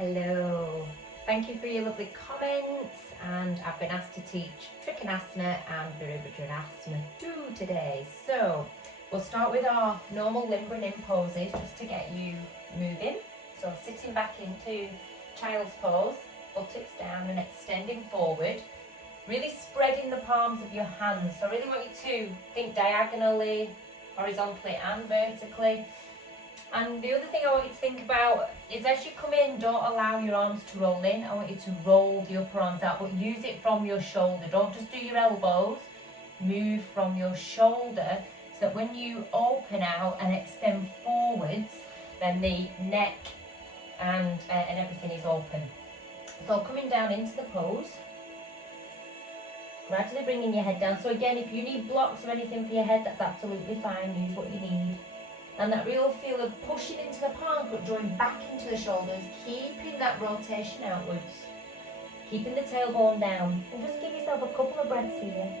Hello. Thank you for your lovely comments, and I've been asked to teach Trikonasana and Virabhadrasana too today. So we'll start with our normal limber and in poses just to get you moving. So sitting back into child's pose, buttocks down and extending forward. Really spreading the palms of your hands. So I really want you to think diagonally, horizontally and vertically. And the other thing I want you to think about is as you come in, don't allow your arms to roll in. I want you to roll the upper arms out, but use it from your shoulder. Don't just do your elbows. Move from your shoulder so that when you open out and extend forwards, then the neck and everything is open. So coming down into the pose. Gradually bringing your head down. So again, if you need blocks or anything for your head, that's absolutely fine. Use what you need. And that real feel of pushing into the palms but drawing back into the shoulders, keeping that rotation outwards. Keeping the tailbone down. And just give yourself a couple of breaths here.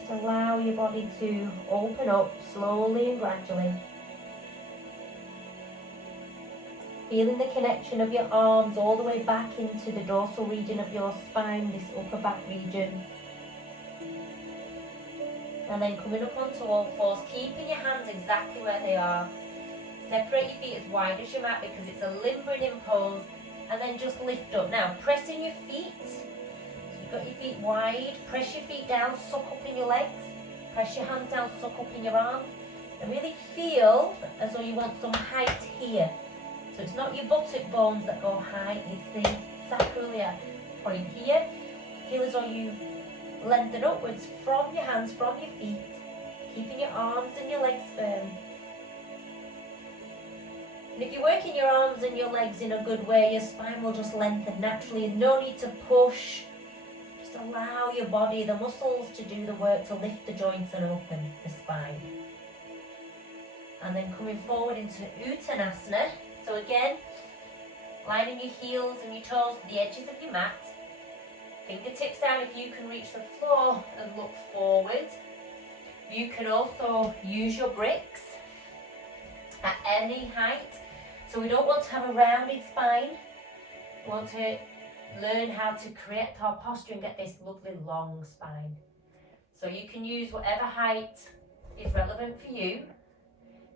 Just allow your body to open up slowly and gradually. Feeling the connection of your arms all the way back into the dorsal region of your spine, this upper back region. And then coming up onto all fours, keeping your hands exactly where they are. Separate your feet as wide as your mat because it's a limber and in pose. And then just lift up. Now pressing your feet. So you've got your feet wide. Press your feet down, suck up in your legs. Press your hands down, suck up in your arms. And really feel as though you want some height here. So it's not your buttock bones that go high, it's the sacroiliac point here. Feel as though you lengthen upwards from your hands, from your feet, keeping your arms and your legs firm. And if you're working your arms and your legs in a good way, your spine will just lengthen naturally. No need to push. Just allow your body, the muscles to do the work to lift the joints and open the spine. And then coming forward into Uttanasana. So again, lining your heels and your toes to the edges of your mat. Fingertips down if you can reach the floor and look forward. You can also use your bricks at any height. So we don't want to have a rounded spine. We want to learn how to create our posture and get this lovely long spine. So you can use whatever height is relevant for you.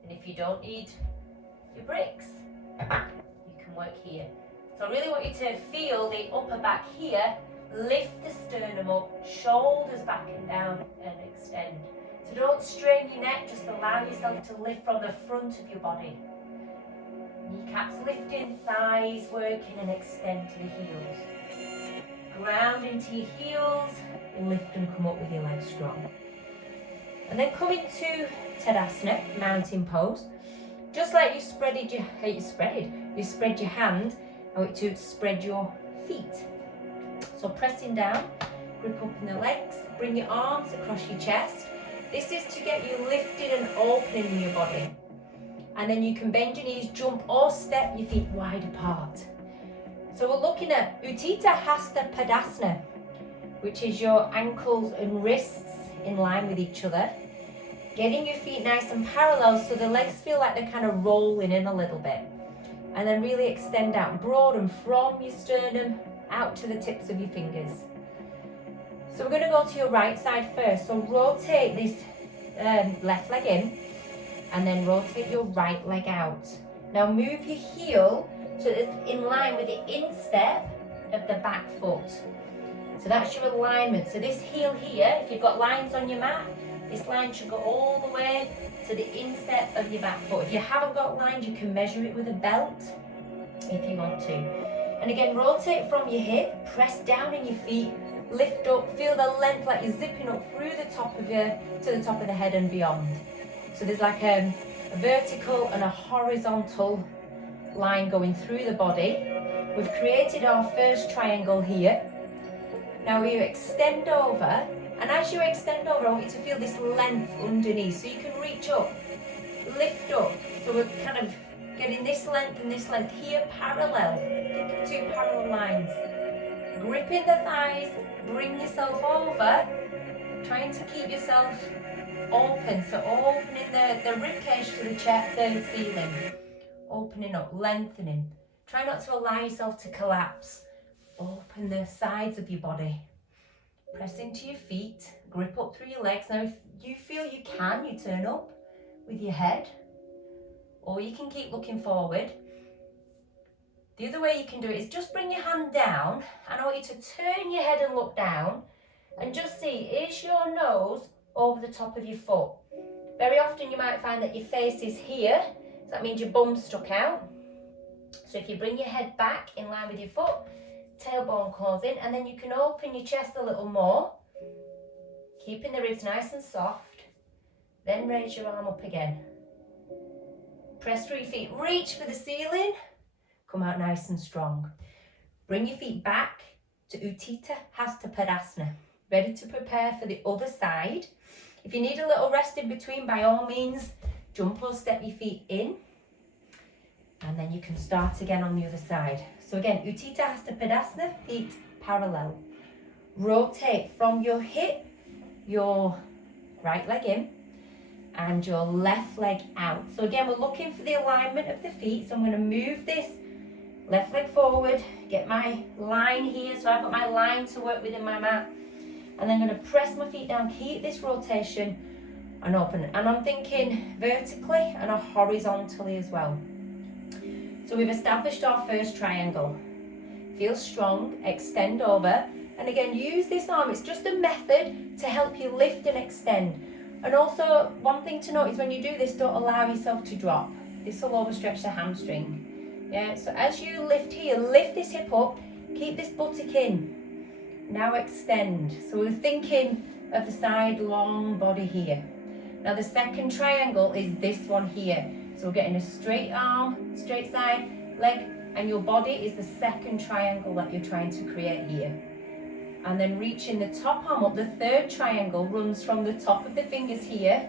And if you don't need your bricks, you can work here. So I really want you to feel the upper back here. Lift the sternum up, shoulders back and down and extend. So don't strain your neck, just allow yourself to lift from the front of your body. Kneecaps lifting, thighs working and extend to the heels. Ground into your heels, lift and come up with your legs strong. And then come into Tadasana, mountain pose. Just like you spread your hand, I want you to spread your feet. So pressing down, grip up in the legs, bring your arms across your chest. This is to get you lifted and opening in your body. And then you can bend your knees, jump or step your feet wide apart. So we're looking at Utthita Hasta padasana, which is your ankles and wrists in line with each other. Getting your feet nice and parallel so the legs feel like they're kind of rolling in a little bit. And then really extend out, broaden from your sternum out to the tips of your fingers. So we're going to go to your right side first. So rotate this left leg in and then rotate your right leg out. Now move your heel so that it's in line with the instep of the back foot. So that's your alignment. So this heel here, if you've got lines on your mat, this line should go all the way to the instep of your back foot. If you haven't got lines, you can measure it with a belt if you want to. And again, rotate from your hip, press down in your feet, lift up, feel the length like you're zipping up through the top of to the top of the head and beyond. So there's like a vertical and a horizontal line going through the body. We've created our first triangle here. Now you extend over, and as you extend over, I want you to feel this length underneath. So you can reach up, lift up. So we're kind of getting this length and this length here parallel. Think of two parallel lines. Gripping the thighs, bring yourself over, trying to keep yourself open. So opening the rib cage to the chest, the ceiling. opening up, lengthening. Try not to allow yourself to collapse. Open the sides of your body. Press into your feet, grip up through your legs. Now if you feel you can, you turn up with your head, or you can keep looking forward. The other way you can do it is just bring your hand down, and I want you to turn your head and look down, and just see, is your nose over the top of your foot? Very often you might find that your face is here, so that means your bum's stuck out. So if you bring your head back in line with your foot, tailbone calls in, and then you can open your chest a little more, keeping the ribs nice and soft. Then raise your arm up again. Press through your feet, reach for the ceiling, come out nice and strong. Bring your feet back to Utthita Hasta padasana, ready to prepare for the other side. If you need a little rest in between, by all means, jump or step your feet in, and then you can start again on the other side. So again, Utthita Hasta padasana, feet parallel. Rotate from your hip, your right leg in, and your left leg out. So again, we're looking for the alignment of the feet. So I'm going to move this left leg forward, get my line here. So I've got my line to work with in my mat. And then I'm going to press my feet down, keep this rotation and open. And I'm thinking vertically and horizontally as well. So we've established our first triangle. Feel strong, extend over. And again, use this arm. It's just a method to help you lift and extend. And also, one thing to note is when you do this, don't allow yourself to drop. This will overstretch the hamstring. Yeah, so as you lift here, lift this hip up, keep this buttock in. Now extend. So we're thinking of the side long body here. Now the second triangle is this one here. So we're getting a straight arm, straight side, leg, and your body is the second triangle that you're trying to create here. And then reaching the top arm up, the third triangle runs from the top of the fingers here,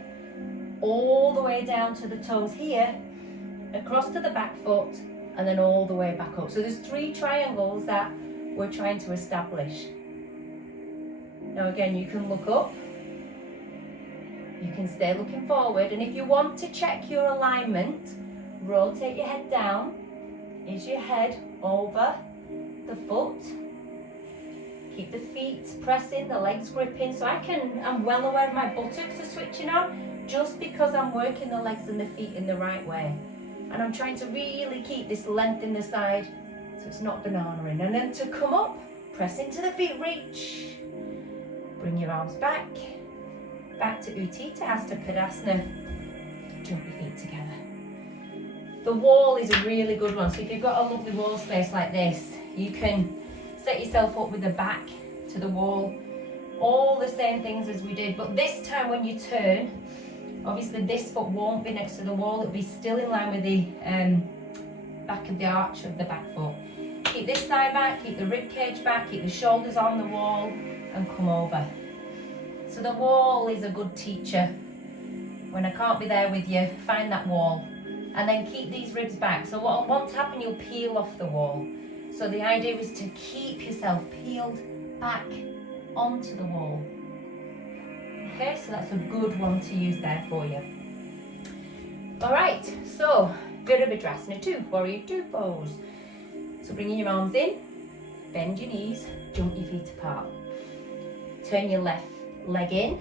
all the way down to the toes here, across to the back foot, and then all the way back up. So there's 3 triangles that we're trying to establish. Now again, you can look up, you can stay looking forward, and if you want to check your alignment, rotate your head down. Is your head over the foot? Keep the feet pressing, the legs gripping. So I'm well aware my buttocks are switching on just because I'm working the legs and the feet in the right way. And I'm trying to really keep this length in the side so it's not banana-ing. And then to come up, press into the feet, reach. Bring your arms back to Utthita Hasta padasana. Jump your feet together. The wall is a really good one. So if you've got a lovely wall space like this, you can set yourself up with the back to the wall. All the same things as we did, but this time when you turn, obviously this foot won't be next to the wall, it'll be still in line with the back of the arch of the back foot. Keep this side back, keep the rib cage back, keep the shoulders on the wall, and come over. So the wall is a good teacher. When I can't be there with you, find that wall. And then keep these ribs back. So what will want to happen, you'll peel off the wall. So the idea is to keep yourself peeled back onto the wall. Okay, so that's a good one to use there for you. All right, so Virabhadrasana 2, Warrior 2 pose. So bringing your arms in, bend your knees, jump your feet apart. Turn your left leg in,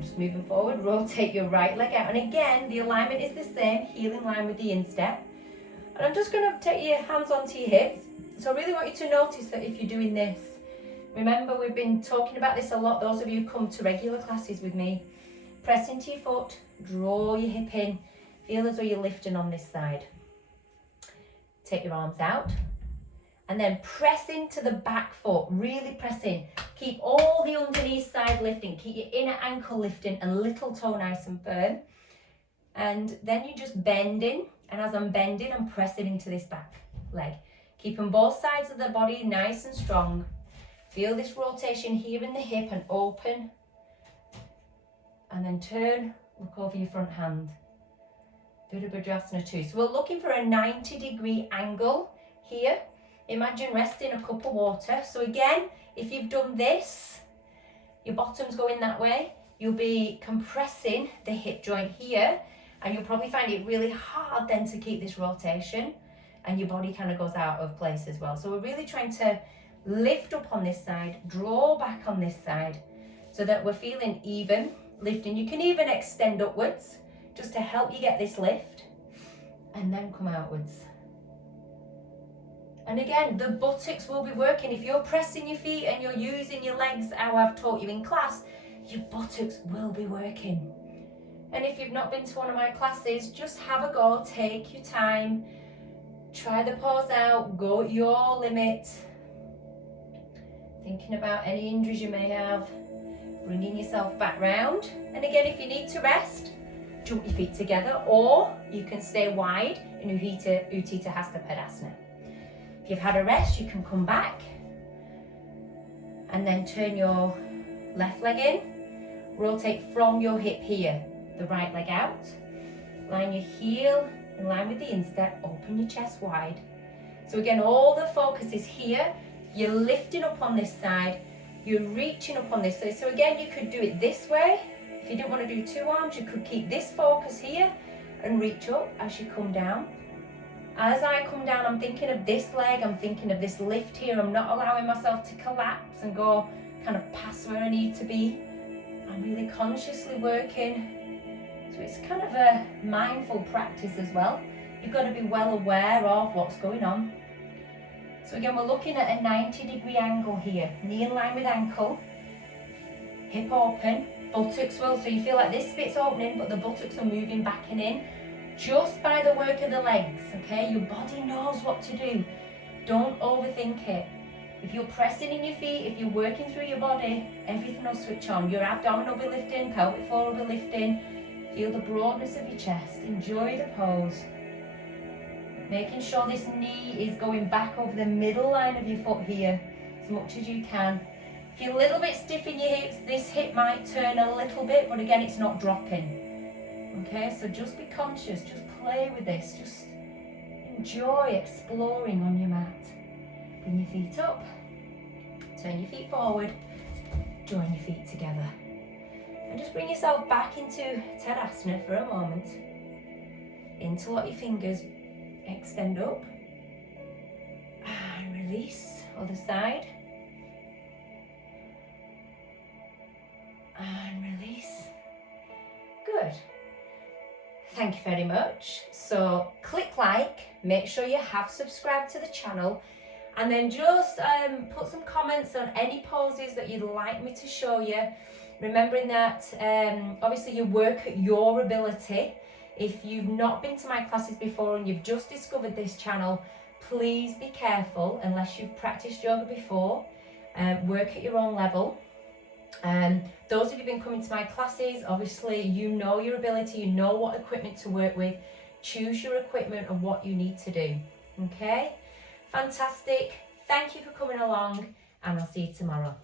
just moving forward, rotate your right leg out. And again, the alignment is the same, heel in line with the instep. And I'm just going to take your hands onto your hips. So I really want you to notice that if you're doing this, remember we've been talking about this a lot, those of you who come to regular classes with me. Press into your foot, draw your hip in, feel as though you're lifting on this side. Take your arms out, and then press into the back foot, really press in. Keep all the underneath side lifting, keep your inner ankle lifting and little toe nice and firm. And then you're just bending, and as I'm bending, I'm pressing into this back leg. Keeping both sides of the body nice and strong. Feel this rotation here in the hip and open. And then turn, look over your front hand. Virabhadrasana 2. So we're looking for a 90-degree angle here. Imagine resting a cup of water. So again, if you've done this, your bottom's going that way, you'll be compressing the hip joint here. And you'll probably find it really hard then to keep this rotation, and your body kind of goes out of place as well. So we're really trying to lift up on this side, draw back on this side, so that we're feeling even, lifting. You can even extend upwards just to help you get this lift, and then come outwards. And again, the buttocks will be working. If you're pressing your feet and you're using your legs how I've taught you in class, your buttocks will be working. And if you've not been to one of my classes, just have a go, take your time, try the pose out, go at your limit. Thinking about any injuries you may have, bringing yourself back round. And again, if you need to rest, jump your feet together, or you can stay wide in Utthita Hasta Padasana. If you've had a rest, you can come back and then turn your left leg in, rotate from your hip here, the right leg out, line your heel in line with the instep, open your chest wide. So again, all the focus is here. You're lifting up on this side, you're reaching up on this side. So again, you could do it this way. If you didn't want to do two arms, you could keep this focus here and reach up as you come down. As I come down, I'm thinking of this leg, I'm thinking of this lift here. I'm not allowing myself to collapse and go kind of past where I need to be. I'm really consciously working. So it's kind of a mindful practice as well. You've got to be well aware of what's going on. So again, we're looking at a 90-degree angle here. Knee in line with ankle, hip open, buttocks will, so you feel like this bit's opening, but the buttocks are moving back and in. Just by the work of the legs, okay? Your body knows what to do. Don't overthink it. If you're pressing in your feet, if you're working through your body, everything will switch on. Your abdomen will be lifting, pelvic floor will be lifting. Feel the broadness of your chest. Enjoy the pose. Making sure this knee is going back over the middle line of your foot here as much as you can. If you're a little bit stiff in your hips, this hip might turn a little bit, but again, it's not dropping. Okay, so just be conscious, just play with this, just enjoy exploring on your mat. Bring your feet up, turn your feet forward, join your feet together. And just bring yourself back into Tadasana for a moment. Interlock your fingers, extend up, and release, other side. And release. Good. Thank you very much. So click like, make sure you have subscribed to the channel, and then just put some comments on any poses that you'd like me to show you. Remembering that obviously you work at your ability. If you've not been to my classes before and you've just discovered this channel, please be careful unless you've practiced yoga before. Work at your own level. Those of you who've been coming to my classes, obviously you know your ability, you know what equipment to work with. Choose your equipment and what you need to do. Okay? Fantastic. Thank you for coming along, and I'll see you tomorrow.